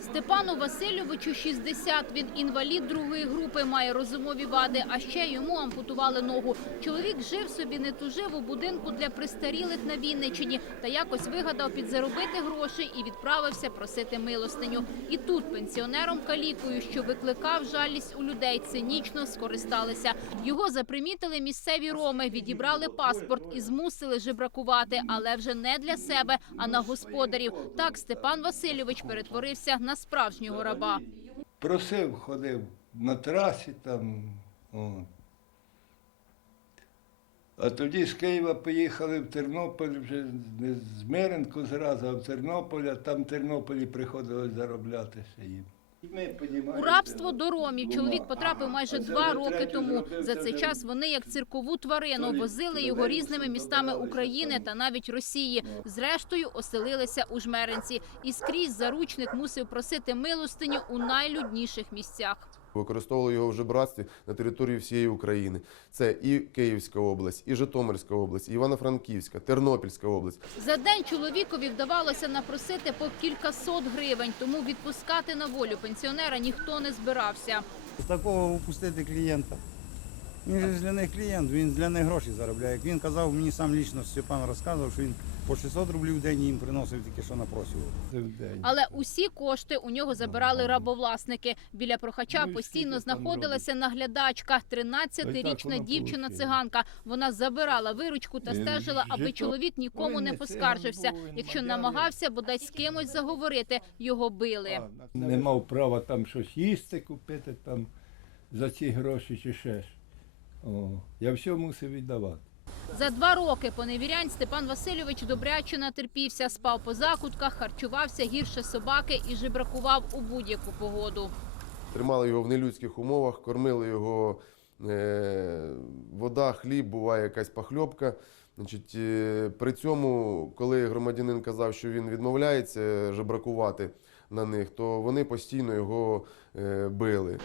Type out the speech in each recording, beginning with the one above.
Степану Васильовичу 60. Він інвалід другої групи, має розумові вади, а ще йому ампутували ногу. Чоловік жив собі, не тужив у будинку для престарілих на Вінниччині та якось вигадав підзаробити грошей і відправився просити милостиню. І тут пенсіонером калікою, що викликав жалість у людей, цинічно скористалися. Його запримітили місцеві роми, відібрали паспорт і змусили жебракувати, але вже не для себе, а на господарів. Так Степан Васильович перетворився на справжнього раба. Просив, ходив на трасі там. О. А тоді з Києва поїхали в Тернопіль, вже не з Миренку зразу, а в Тернополь, а там в Тернополі приходилось зароблятися їм. У рабство до ромів чоловік потрапив майже два роки тому. За цей час вони, як циркову тварину, возили його різними містами України та навіть Росії. Зрештою, оселилися у жмеренці. І скрізь заручник мусив просити милостиню у найлюдніших місцях. Використовували його в жебратстві на території всієї України. Це і Київська область, і Житомирська область, і Івано-Франківська, Тернопільська область. За день чоловікові вдавалося напросити по кількасот гривень, тому відпускати на волю пенсіонера ніхто не збирався. Такого упустити клієнта. Він же ж для них клієнт, він для них гроші заробляє. Як він казав, мені сам лічно Степан розказував, що він по 600 рублів в день їм приносив тільки що напросював. Це. Але усі кошти у нього забирали рабовласники. Біля прохача Ну постійно знаходилася наглядачка, Ось 13-річна дівчина циганка. Вона забирала виручку та стежила, аби чоловік нікому не поскаржився. Якщо намагався бодай з кимось заговорити, його били. Не мав права там щось їсти купити там за ці гроші чи ще ж. О, я все мусив віддавати. За два роки поневірянь Степан Васильович добряче натерпівся, спав по закутках, харчувався гірше собаки і жебракував у будь-яку погоду. Тримали його в нелюдських умовах, кормили його е, вода, хліб, буває якась пахльопка. Значить, е, при цьому, коли громадянин казав, що він відмовляється жебракувати на них, то вони постійно його е, били.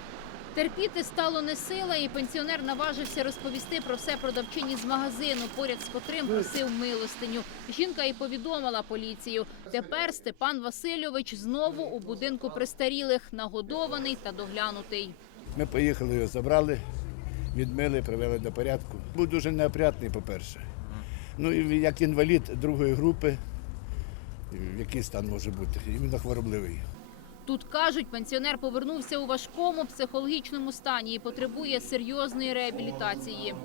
Терпіти стало не сила, і пенсіонер наважився розповісти про все продавчині з магазину, поряд з котрим просив милостиню. Жінка і повідомила поліцію. Тепер Степан Васильович знову у будинку престарілих, нагодований та доглянутий. Ми поїхали, його забрали, відмили, привели до порядку. Був дуже неопрятний, по-перше. Ну і як інвалід другої групи, який стан може бути, іменно хворобливий. Тут кажуть, пенсіонер повернувся у важкому психологічному стані і потребує серйозної реабілітації.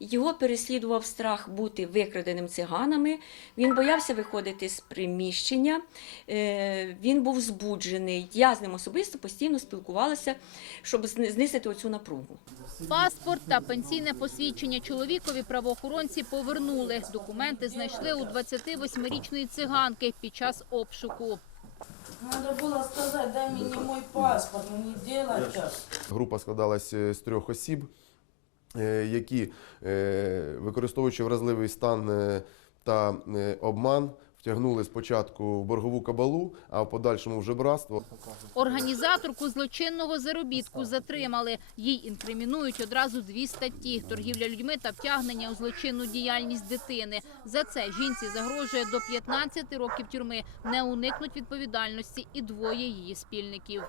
Його переслідував страх бути викраденим циганами. Він боявся виходити з приміщення. Е, Він був збуджений. Я з ним особисто постійно спілкувалася, щоб знизити оцю напругу. Паспорт та пенсійне посвідчення чоловікові правоохоронці повернули. Документи знайшли у 28-річної циганки під час обшуку. Надо сказати, сказать, дай мне мой паспорт, ну не так. Група складалася з трьох осіб, е, які, е, використовуючи вразливий стан е, та е, обман, втягнули спочатку в боргову кабалу, а в подальшому в жебратство. Організаторку злочинного заробітку затримали. Їй інкримінують одразу дві статті: торгівля людьми та втягнення у злочинну діяльність дитини. За це жінці загрожує до 15 років тюрми. Не уникнуть відповідальності і двоє її спільників.